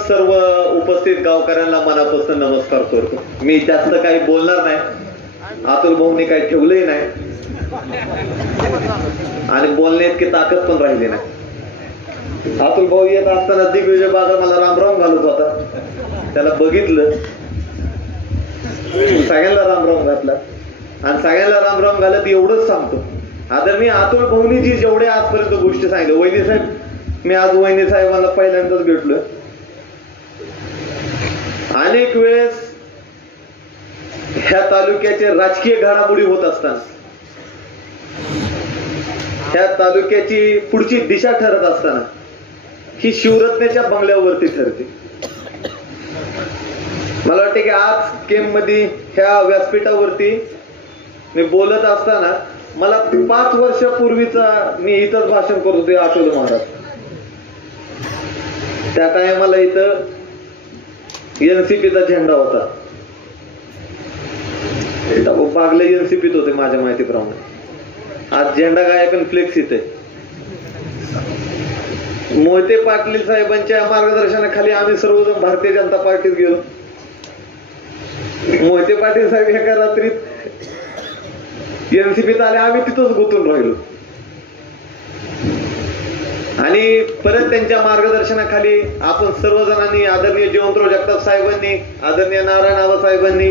सर्व उपस्थित गावकऱ्यांना मनापासून नमस्कार करतो। मी जास्त काही बोलणार नाही, अतुल भाऊने काही ठेवलंही नाही आणि बोलण्यात की ताकद पण राहिली नाही। अतुल भाऊ येत असताना दिग्विजय बागा मला रामराम घालत होता, त्याला बघितलं, सगळ्यांना रामराम घातला आणि सगळ्यांना रामराम घालत एवढंच सांगतो, आदरणीय अतुल भाऊनी जी जेवढे आजपर्यंत गोष्टी सांगितल्या, वैनी साहेब, मी आज वैनी साहेबांना पहिल्यांदाच भेटलोय। अनेक वेळेस ह्या तालुक्याचे राजकीय घडामोडी होत असताना, ह्या तालुक्याची पुढची दिशा ठरत असताना ही शिवरत्नेच्या बंगल्यावरती ठरते। मला वाटते की आज केम मध्ये ह्या व्यासपीठावरती मी बोलत असताना मला 5 वर्षापूर्वीचा मी इथंच भाषण करत होते अतुल महाराज। त्या टायमाला इथं एनसीपीचा झेंडा होता, बागले एनसीपीत होते माझ्या माहितीप्रमाणे। आज झेंडा गायब पण फ्लेक्स इथे। मोहिते पाटील साहेबांच्या मार्गदर्शनाखाली आम्ही सर्वजण भारतीय जनता पार्टीत गेलो। मोहिते पाटील साहेब एका रात्रीत एनसीपीत आले, आम्ही तिथंच गुंतून राहिलो आणि परत त्यांच्या मार्गदर्शनाखाली आपण सर्वजणांनी, आदरणीय जयवंतराव जगताप साहेबांनी, आदरणीय नारायण आबा साहेबांनी,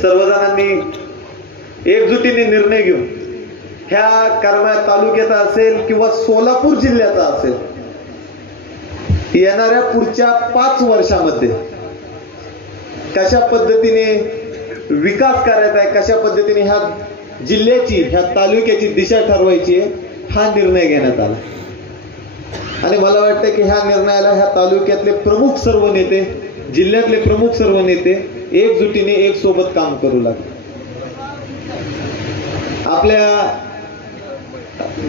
सर्वजणांनी एकजुटीने निर्णय घेऊन ह्या करमाळा तालुक्याचा असेल किंवा सोलापूर जिल्ह्याचा असेल, येणाऱ्या पुढच्या 5 वर्षामध्ये कशा पद्धतीने विकास करायचा आहे, कशा पद्धतीने ह्या जिल्ह्याची, ह्या तालुक्याची दिशा ठरवायची आहे, हा निर्णय घेण्यात आला। आणि मला वाटतं की ह्या निर्णयाला ह्या तालुक्यातले प्रमुख सर्व नेते, जिल्ह्यातले प्रमुख सर्व नेते एकजुटीने एक सोबत काम करू लागले। आपल्या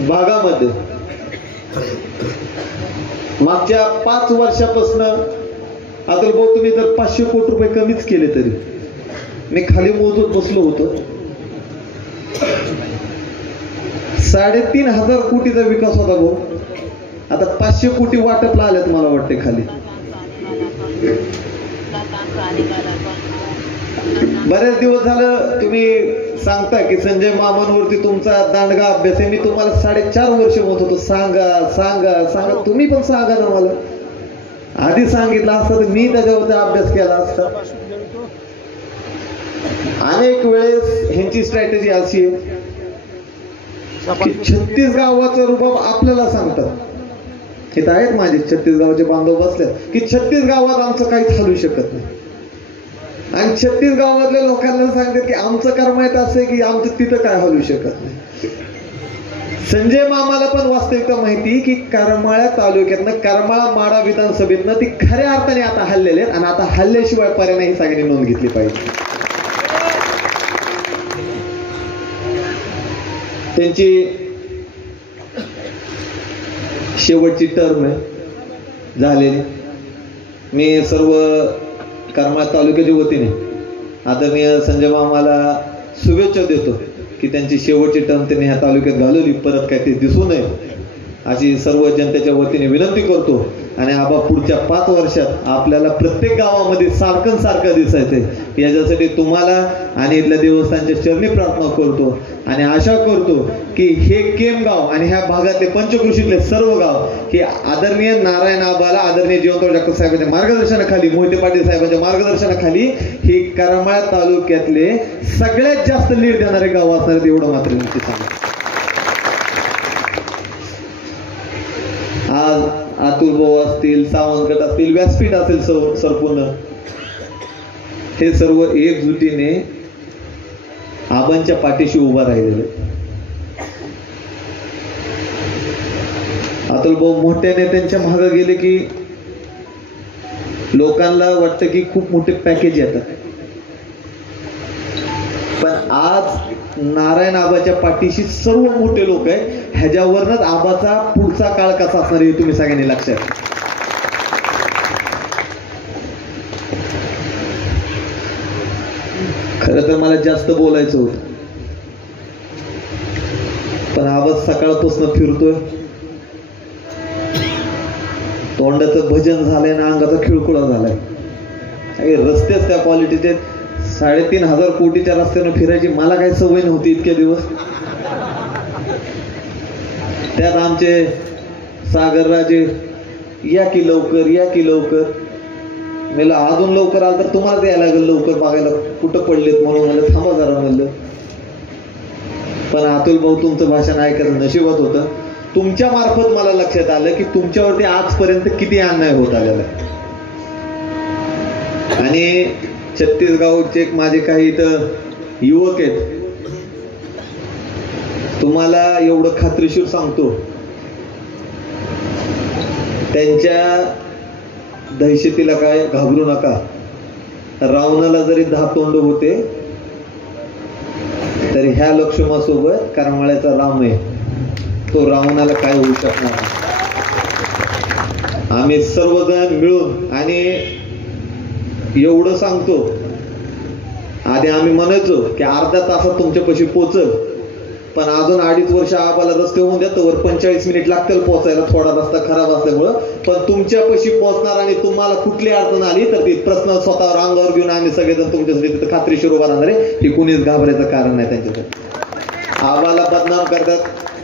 भागामध्ये मागच्या 5 वर्षापासून अतुल भाऊ तुम्ही जर 500 कोटी रुपये कमीच केले तरी, मी खाली मोजून बसलो होतो, 3500 कोटीचा विकास होता भाऊ, आता 500 कोटी वाटपला आल्यात मला वाटते खाली। बरेच दिवस झालं तुम्ही सांगता की संजय मामांवरती तुमचा दांडगा अभ्यास आहे। मी तुम्हाला 4.5 वर्ष म्हणत होतो, सांगा सांगा सांगा, तुम्ही पण सांगा ना मला। आधी सांगितलं असतं तर मी त्याच्यावरती अभ्यास केला असता। अनेक वेळेस ह्यांची स्ट्रॅटेजी अशी आहे की 36 गावाचं रुबाब आपल्याला सांगतात। इथं आहेत माझे 36 गावाचे बांधव बसले की 36 गावात आमचं काहीच हलू शकत नाही, आणि 36 गावातल्या लोकांना सांगतात की आमचं करमाळ्यात असं आहे की आमचं तिथं काय हलू शकत नाही। संजय मामाला पण वास्तविकता माहिती की करमाळा तालुक्यातनं, करमाळा माडा विधानसभेतनं ती खऱ्या अर्थाने आता हल्लेले आहेत, आणि आता हल्ल्याशिवाय पर्याय नाही, सगळ्यांनी नोंद घेतली पाहिजे। त्यांची शेवटची टर्म आहे झालेली। मी सर्व करमाळा तालुक्याच्या वतीने आदरणीय संजय मामाला शुभेच्छा देतो की त्यांची शेवटची टर्म त्यांनी ह्या तालुक्यात घालवली, परत काय ते दिसू नये अशी सर्व जनतेच्या वतीने विनंती करतो। आणि आबा पुढच्या 5 वर्षात आपल्याला प्रत्येक गावामध्ये सारखं दिसायचंय, याच्यासाठी तुम्हाला आणि इथल्या देवस्थानच्या चरणी प्रार्थना करतो आणि आशा करतो की हे केम गाव आणि ह्या भागातले पंचकृषीतले सर्व गाव हे आदरणीय नारायण आबाला, आदरणीय जयवंतराव जगताप साहेबांच्या मार्गदर्शनाखाली, मोहिते पाटील साहेबांच्या मार्गदर्शनाखाली हे करमाळा तालुक्यातले सगळ्यात जास्त लीड देणारे गाव असणार आहेत, एवढं मात्र नक्की सांगा। आज अतुल भाऊ असतील, सावंतगड असतील, व्यासपीठ असेल, संपूर्ण हे सर्व एकजुटीने आबांच्या पाठीशी उभा राहिलेले। अतुल भाऊ मोठ्या नेत्यांच्या मागे गेले की लोकांना वाटतं की खूप मोठे पॅकेज येतात, पण आज नारायण आबाच्या पाठीशी सर्व मोठे लोक आहेत। ह्याच्यावरच आबाचा पुढचा काळ कसा असणार हे तुम्ही सगळ्यांनी लक्षात। खरं तर मला जास्त बोलायचं होतं, पण आवाज सकाळपासून फिरतोय, तोंडाचं भजन झालंय ना अंगाचा खिळखुळा झालाय. रस्तेच त्या क्वालिटीचे. 3,500 कोटीच्या रस्त्यानं फिरायची मला काही सवय नव्हती इतके दिवस. त्यात आमचे सागरराजे या की लवकर या की लवकर. मला अजून लवकर आलं तर तुम्हाला यायला लागेल लवकर बघायला कुठं पडलेत म्हणून. मला थांबा जरा म्हणलं. पण अतुल भाऊ तुमचं भाषण ऐकायचं नशिबात होतं. तुमच्या मार्फत मला लक्षात आलं की तुमच्यावरती आजपर्यंत किती अन्याय होत आलेला आहे. आणि छत्तीसगावचे माझे काही इथं युवक आहेत, तुम्हाला एवढं खात्रीशीर सांगतो, त्यांच्या दहशतीला काय घाबरू नका. रावणाला जरी 10 तोंड होते तरी ह्या लक्ष्मणासोबत करमाळ्याचा राम आहे, तो रावणाला काय होऊ शकणार नाही. आम्ही सर्वजण मिळून. आणि एवढं सांगतो, आधी आम्ही म्हणायचो की अर्धा तासात तुमच्यापाशी पोचल, पण अजून 2.5 वर्ष आम्हाला रस्ते होऊन द्या, तर 45 मिनिट लागतील पोहोचायला, थोडा रस्ता खराब असल्यामुळं. पण तुमच्यापाशी पोहोचणार आणि तुम्हाला कुठली अडचण आली तर ती प्रश्न स्वतःवर अंगावर घेऊन आम्ही सगळेजण तुमच्यासाठी तिथं खात्रीशीर उभा राहणार आहे. हे कुणीच घाबरायचं कारण नाही त्यांच्यासाठी. आम्हाला बदनाम करतात.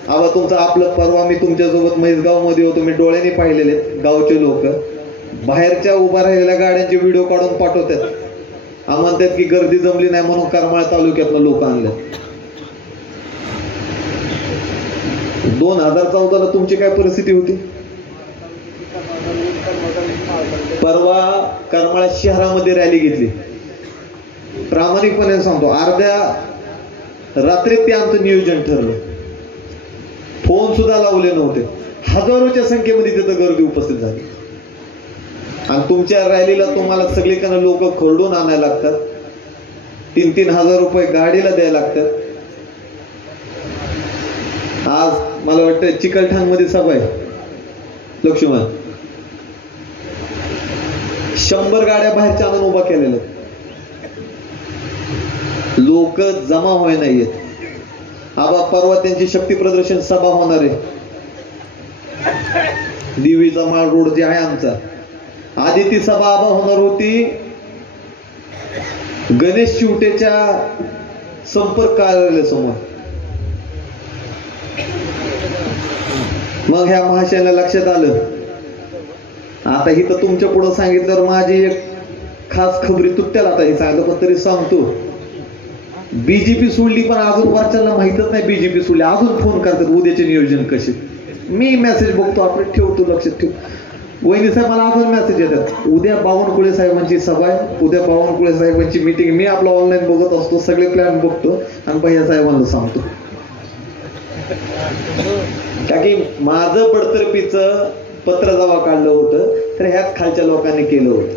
आवा तुमचं आपलं. परवा मी तुमच्यासोबत म्हैसगाव मध्ये होतो, मी डोळ्याने पाहिलेले. गावचे लोक बाहेरच्या उभा राहिलेल्या गाड्यांचे व्हिडिओ काढून पाठवतात. म्हणतात की गर्दी जमली नाही म्हणून करमाळा तालुक्यातनं लोक आणले. 2014ला तुमची काय परिस्थिती होती? परवा करमाळा शहरामध्ये रॅली घेतली. प्रामाणिकपणे सांगतो, अर्ध्या रात्रीत ते आमचं नियोजन ठरलं. फोन सुद्धा लावले नव्हते. हजारोच्या संख्येमध्ये तिथं गर्दी उपस्थित झाली. आणि तुमच्या रॅलीला तुम्हाला सगळीकडे लोक खरडून आणायला लागतात. 3-3 हजार रुपये गाडीला द्यायला लागतात. आज मला वाटतं चिकलठाण मध्ये सभा आहे लक्ष्मण. 100 गाड्या बाहेरच्या आणून उभा केलेल्या. लोक जमा व्हाय नाहीयेत. आबा परवा त्यांची शक्ती प्रदर्शन सभा होणार आहे. देवीचा माळ रोड जे आहे आमचा, आधी ती सभा आबा होणार होती गणेश शिवटेच्या संपर्क कार्यालयासमोर. मग ह्या महाशयाला लक्षात आलं, आता ही तर तुमच्या पुढे सांगितल्यावर माझी एक खास खबरी तुट्याला. आता हे सांगितलं पण तरी सांगतो, बीजेपी सोडली, पण अजून वरच्यांना माहितच नाही बीजेपी सोडली. अजून फोन करतात उद्याचे नियोजन कसे. मी मेसेज बघतो, आपण ठेवतो, लक्षात ठेव. वहिनी साहेब मला अजून मेसेज येतात, उद्या बावनकुळे साहेबांची सभा आहे, उद्या बावनकुळे साहेबांची मीटिंग. मी आपला ऑनलाईन बघत असतो, सगळे प्लॅन बघतो आणि भैया साहेबांना सांगतो. का की माझं बडतर्फीचं पत्र जेव्हा काढलं होतं तर ह्याच खालच्या लोकांनी केलं होतं.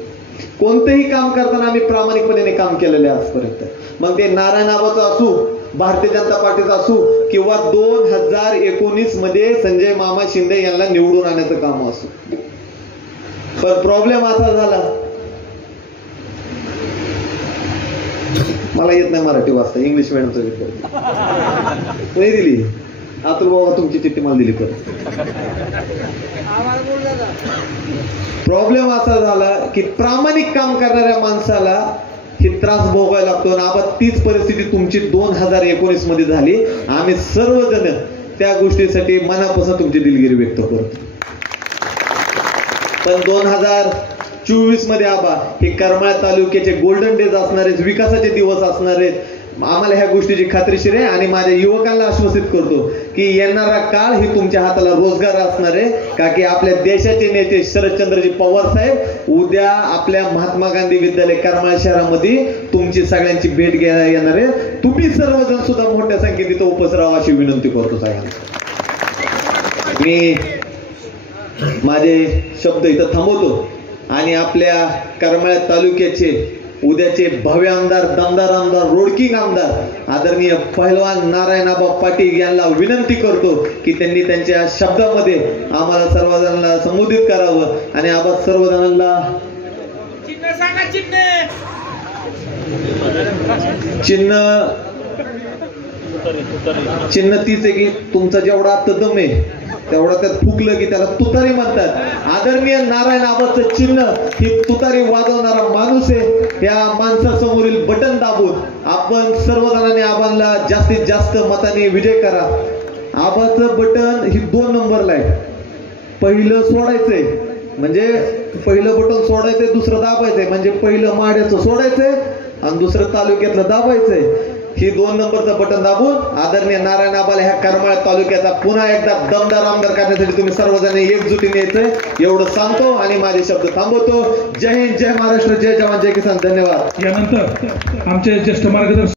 कोणतंही काम करताना आम्ही प्रामाणिकपणे काम केलेलं आहे आजपर्यंत. मग ते नारायण आबाचं असू, भारतीय जनता पार्टीचा असू, किंवा 2019 मध्ये संजय मामा शिंदे यांना निवडून आणण्याचं काम असू. पण प्रॉब्लेम असा झाला, मला येत नाही मराठी वाचता, इंग्लिश मिडियमचा विद्यार्थी नाही दिली. अतुल बाबा तुमची चिठ्ठी मला दिली परत. प्रॉब्लेम असा झाला की प्रामाणिक काम करणाऱ्या माणसाला हे त्रास भोगायला लागतो. आणि आपण तीच परिस्थिती तुमची 2019 मध्ये झाली. आम्ही सर्वजण त्या गोष्टीसाठी मनापासून तुमची दिलगिरी व्यक्त करतो. पण 2024 मध्ये आबा हे करमाळा तालुक्याचे गोल्डन डेज असणारे, विकासाचे दिवस असणारे. आम्हाला ह्या गोष्टीची खात्रीशीर आहे. आणि माझ्या युवकांना आश्वासित करतो की येणारा काळ ही तुमच्या हाताला रोजगार असणार आहे. का की आपल्या देशाचे नेते शरदचंद्रजी पवार साहेब उद्या आपल्या महात्मा गांधी विद्यालय करमाळा शहरामध्ये तुमची सगळ्यांची भेट घ्यायला येणार आहे. तुम्ही सर्वजण सुद्धा मोठ्या संख्येत इथं उपस्थित राहा अशी विनंती करतो साहेब. मी माझे शब्द इथं थांबवतो आणि आपल्या करमाळा तालुक्याचे उद्याचे भव्य आमदार, दमदार आमदार, रोडकिंग आमदार आदरणीय पहिलवान नारायण आबा पाटील यांना विनंती करतो की त्यांनी त्यांच्या शब्दामध्ये आम्हाला सर्वजणांना संबोधित करावं. आणि आबा सर्वजणांना चिन्ह तीच आहे की तुमचा जेवढा दम आहे तेवढा त्यात फुकलं की त्याला तुतारी म्हणतात. आदरणीय नारायण आबाचं चिन्ह ही तुतारी वाजवणारा माणूस आहे. त्या माणसासमोरील बटन दाबून आपण सर्वजणांनी आबांना जास्तीत जास्त मताने विजय करा. आबाचं बटन ही 2 नंबरला आहे. पहिलं सोडायचंय म्हणजे पहिलं बटन सोडायचंय, दुसरं दाबायचंय म्हणजे पहिलं माड्याचं सोडायचंय आणि दुसरं तालुक्यातलं दाबायचंय. ही 2 नंबरचं बटन दाबून आदरणीय नारायण आबाला ह्या करमाळा तालुक्याचा पुन्हा एकदा दमदार आमदार करण्यासाठी तुम्ही सर्वजण एकजुटीने यायचंय एवढं सांगतो आणि माझे शब्द थांबवतो. जय हिंद, जय महाराष्ट्र, जय जवान, जय किसान. धन्यवाद. यानंतर आमचे ज्येष्ठ मार्गदर्शक